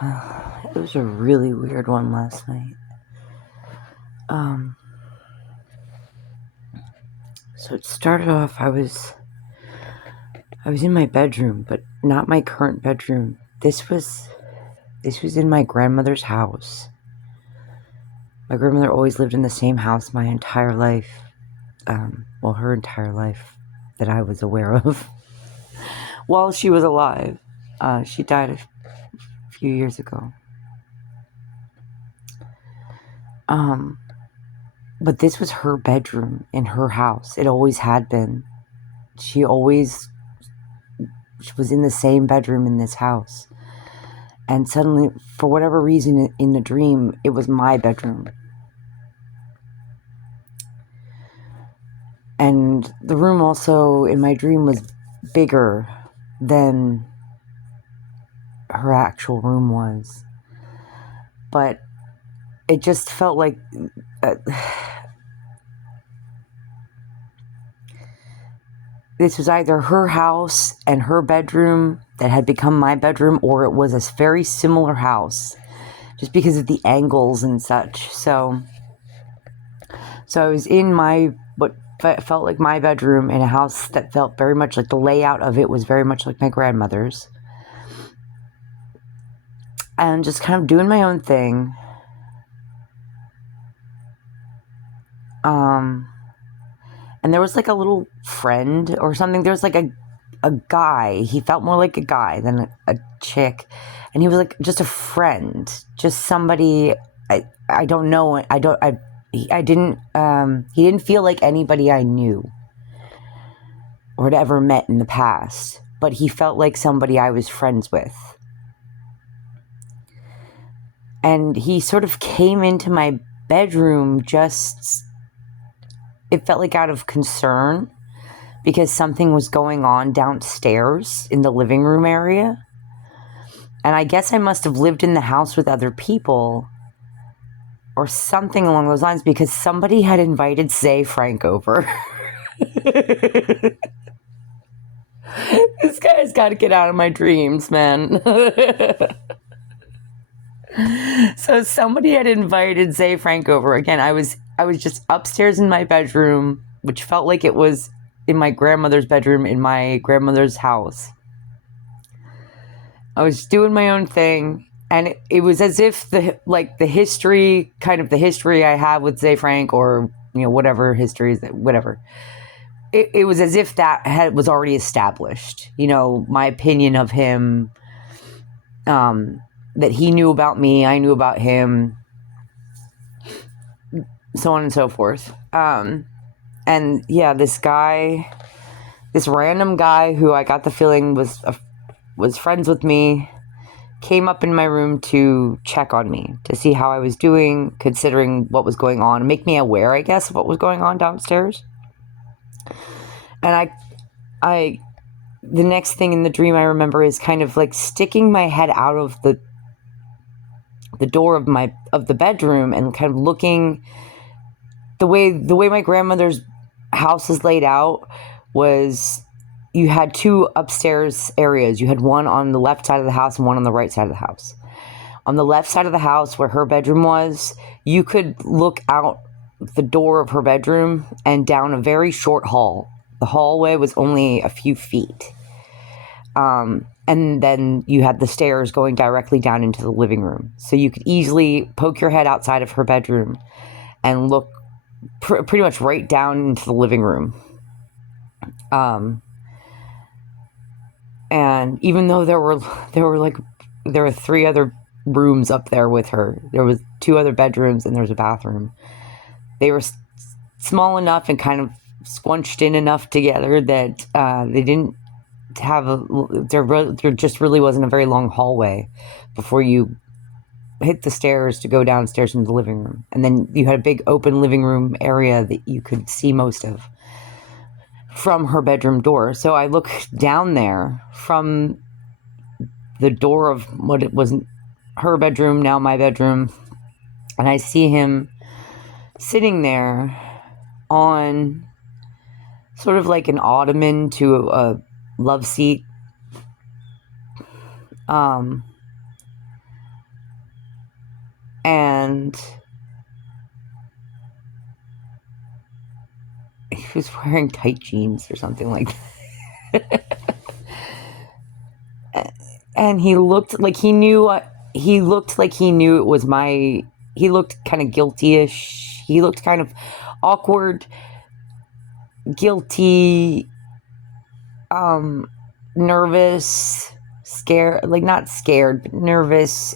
It was a really weird one last night. So it started off, I was in my bedroom, but not my current bedroom. This was in my grandmother's house. My grandmother always lived in the same house my entire life. Her entire life that I was aware of. While she was alive. She died a few years ago. But this was her bedroom in her house. It always had been. She was in the same bedroom in this house. And suddenly, for whatever reason, in the dream, it was my bedroom. And the room also, in my dream, was bigger than her actual room was. But it just felt like... this was either her house and her bedroom that had become my bedroom, or it was a very similar house, just because of the angles and such. So I was in what felt like my bedroom in a house that felt very much like the layout of it was very much like my grandmother's. And just kind of doing my own thing. And there was like a little friend or something. There was like a guy. He felt more like a guy than a chick. And he was like just a friend. Just somebody, I don't know. He didn't feel like anybody I knew or had ever met in the past. But he felt like somebody I was friends with. And he sort of came into my bedroom it felt like out of concern, because something was going on downstairs in the living room area. And I guess I must have lived in the house with other people or something along those lines, because somebody had invited Zay Frank over. This guy's got to get out of my dreams, man. So somebody had invited Zay Frank over. Again, I was just upstairs in my bedroom, which felt like it was in my grandmother's bedroom in my grandmother's house. I was doing my own thing, and it was as if the history I have with Zay Frank, or whatever history, whatever. It was as if that was already established. My opinion of him, that he knew about me, I knew about him, so on and so forth. And yeah, this random guy who I got the feeling was friends with me, came up in my room to check on me, to see how I was doing, considering what was going on, make me aware, I guess, of what was going on downstairs. And the next thing in the dream I remember is kind of like sticking my head out of the door of the bedroom and kind of looking. The way my grandmother's house is laid out was, you had two upstairs areas. You had one on the left side of the house and one on the right side of the house. On the left side of the house, where her bedroom was, you could look out the door of her bedroom and down a very short hall. The hallway was only a few feet. And then you had the stairs going directly down into the living room. So you could easily poke your head outside of her bedroom and look pretty much right down into the living room. And even though there were three other rooms up there with her, there was two other bedrooms and there was a bathroom. They were small enough and kind of squunched in enough together that they didn't have there just really wasn't a very long hallway before you hit the stairs to go downstairs into the living room. And then you had a big open living room area that you could see most of from her bedroom door. So I look down there from the door of what it was her bedroom, now my bedroom, and I see him sitting there on sort of like an ottoman to a love seat. and he was wearing tight jeans or something like that. And he looked like he knew it was my, he looked kind of guilty-ish. He looked kind of awkward, guilty, nervous, scared, like not scared, but nervous.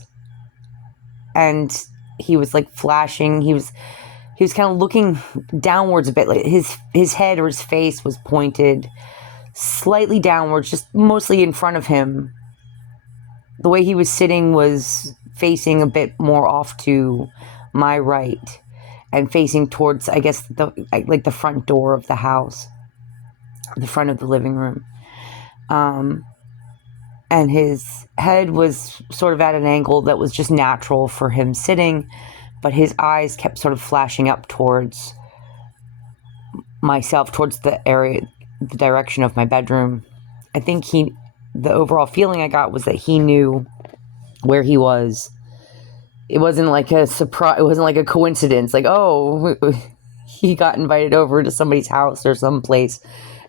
And he was like flashing. He was kind of looking downwards a bit, like his head or his face was pointed slightly downwards, just mostly in front of him. The way he was sitting was facing a bit more off to my right and facing towards, I guess, the front door of the house, the front of the living room. And his head was sort of at an angle that was just natural for him sitting, but his eyes kept sort of flashing up towards myself, towards the direction of my bedroom. I think the overall feeling I got was that he knew where he was. It wasn't like a surprise. It wasn't like a coincidence. Like, oh, he got invited over to somebody's house or someplace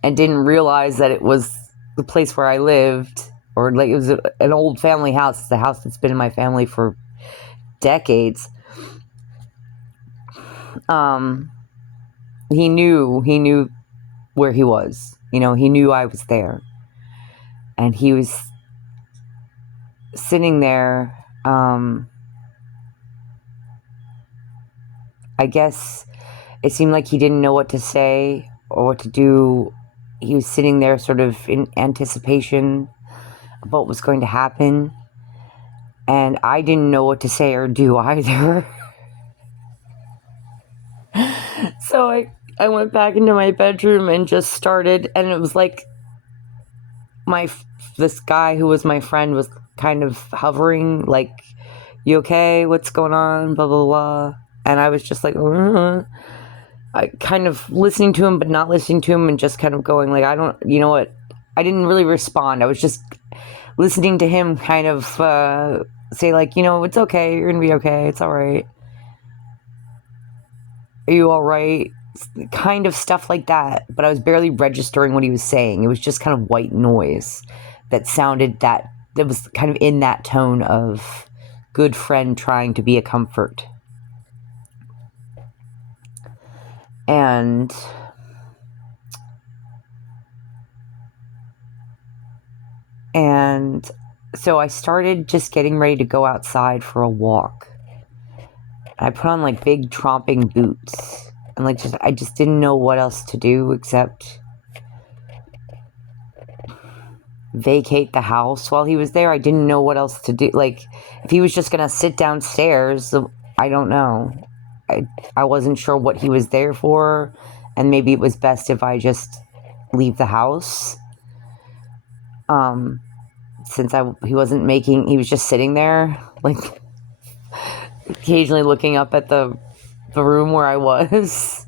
and didn't realize that it was the place where I lived, or like it was an old family house. It's a house that's been in my family for decades. He knew where he was. He knew I was there. And he was sitting there, I guess it seemed like he didn't know what to say or what to do. He was sitting there sort of in anticipation of what was going to happen. And I didn't know what to say or do either. So I went back into my bedroom and just started, and it was like this guy who was my friend was kind of hovering, like, you okay? What's going on? Blah, blah, blah. And I was just like, I kind of listening to him, but not listening to him, and just kind of going like, you know what? I didn't really respond. I was just listening to him kind of say like, it's okay. You're going to be okay. It's all right. Are you all right? Kind of stuff like that. But I was barely registering what he was saying. It was just kind of white noise that sounded that was kind of in that tone of good friend trying to be a comfort. And so I started just getting ready to go outside for a walk. I put on like big tromping boots, and like I just didn't know what else to do except vacate the house while he was there. I didn't know what else to do. Like, if he was just gonna sit downstairs, I don't know. I wasn't sure what he was there for, and maybe it was best if I just leave the house. Since he was just sitting there, like occasionally looking up at the room where I was.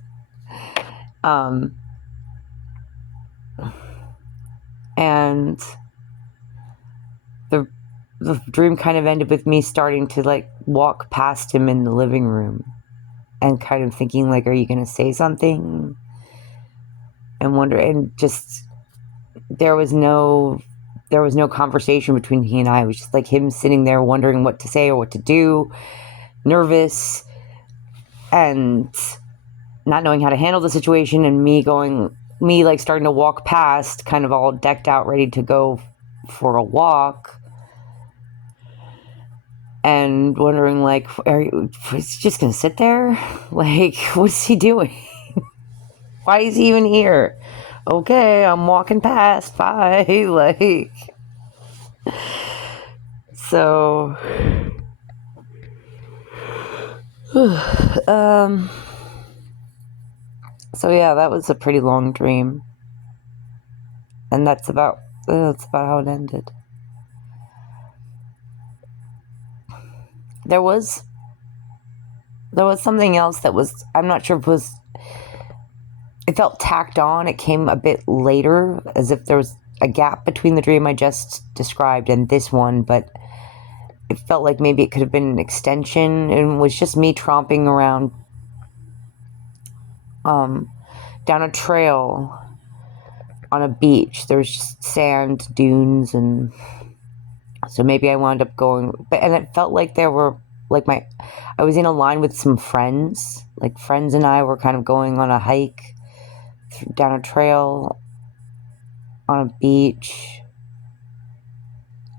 And the dream kind of ended with me starting to like walk past him in the living room and kind of thinking like, are you going to say something? And just, there was no conversation between he and I. It was just like him sitting there wondering what to say or what to do, nervous and not knowing how to handle the situation, and me like starting to walk past, kind of all decked out, ready to go for a walk, and wondering like, is he just gonna sit there? Like, what's he doing? Why is he even here? Okay, I'm walking past. Bye. Like, so, so yeah, that was a pretty long dream, and that's about how it ended. There was something else that was, I'm not sure if it felt tacked on. It came a bit later, as if there was a gap between the dream I just described and this one, but it felt like maybe it could have been an extension, and it was just me tromping around down a trail on a beach. There was just sand dunes, and so maybe I wound up going, and it felt like there were like I was in a line with some friends, like friends and I were kind of going on a hike down a trail on a beach.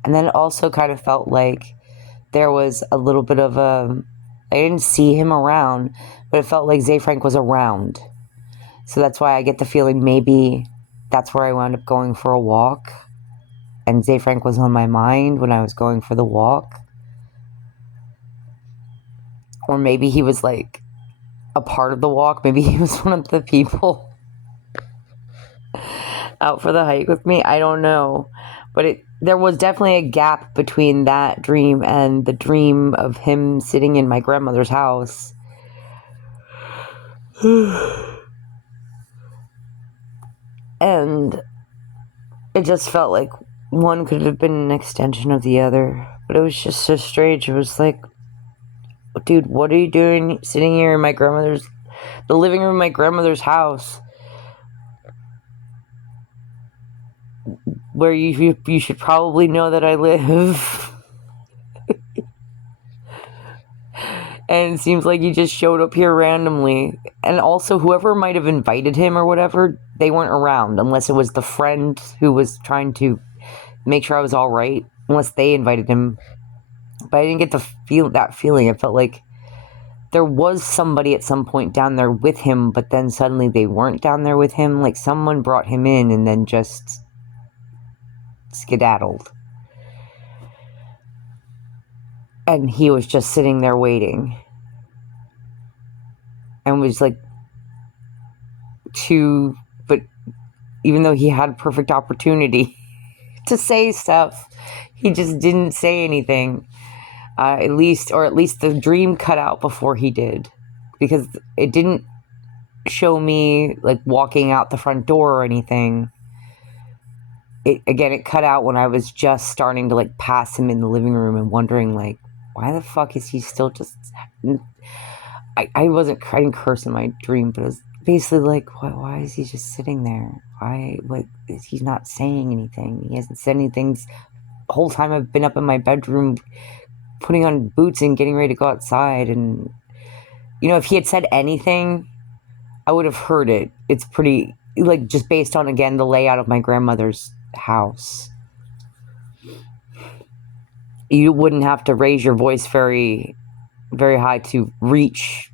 And then it also kind of felt like there was a little bit of I didn't see him around, but it felt like Zay Frank was around. So that's why I get the feeling maybe that's where I wound up going for a walk. And Zay Frank was on my mind when I was going for the walk. Or maybe he was like a part of the walk. Maybe he was one of the people out for the hike with me. I don't know. But there was definitely a gap between that dream and the dream of him sitting in my grandmother's house. And it just felt like one could have been an extension of the other. But it was just so strange. It was like, dude, what are you doing sitting here in the living room of my grandmother's house? Where you should probably know that I live. And it seems like he just showed up here randomly. And also, whoever might have invited him or whatever, they weren't around. Unless it was the friend who was trying to make sure I was all right. Unless they invited him. But I didn't get that feeling. I felt like there was somebody at some point down there with him, but then suddenly they weren't down there with him. Like someone brought him in and then just skedaddled. And he was just sitting there waiting. And was like but even though he had perfect opportunity to say stuff, he just didn't say anything. At least the dream cut out before he did. Because it didn't show me like walking out the front door or anything. It cut out when I was just starting to like pass him in the living room and wondering like, why the fuck is he still just... I didn't curse in my dream, but it was basically like, why is he just sitting there? He's not saying anything. He hasn't said anything the whole time I've been up in my bedroom putting on boots and getting ready to go outside. And, if he had said anything, I would have heard it. It's pretty, like, just based on, again, the layout of my grandmother's house. You wouldn't have to raise your voice very, very high to reach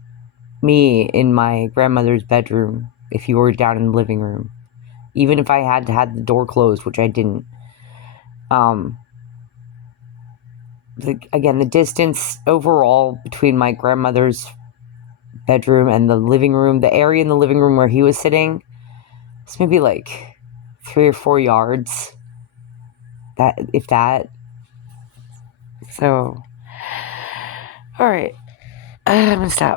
me in my grandmother's bedroom if you were down in the living room. Even if I had the door closed, which I didn't. Again, the distance overall between my grandmother's bedroom and the living room, the area in the living room where he was sitting, it's maybe like 3 or 4 yards. If that. So, all right. I'm gonna stop.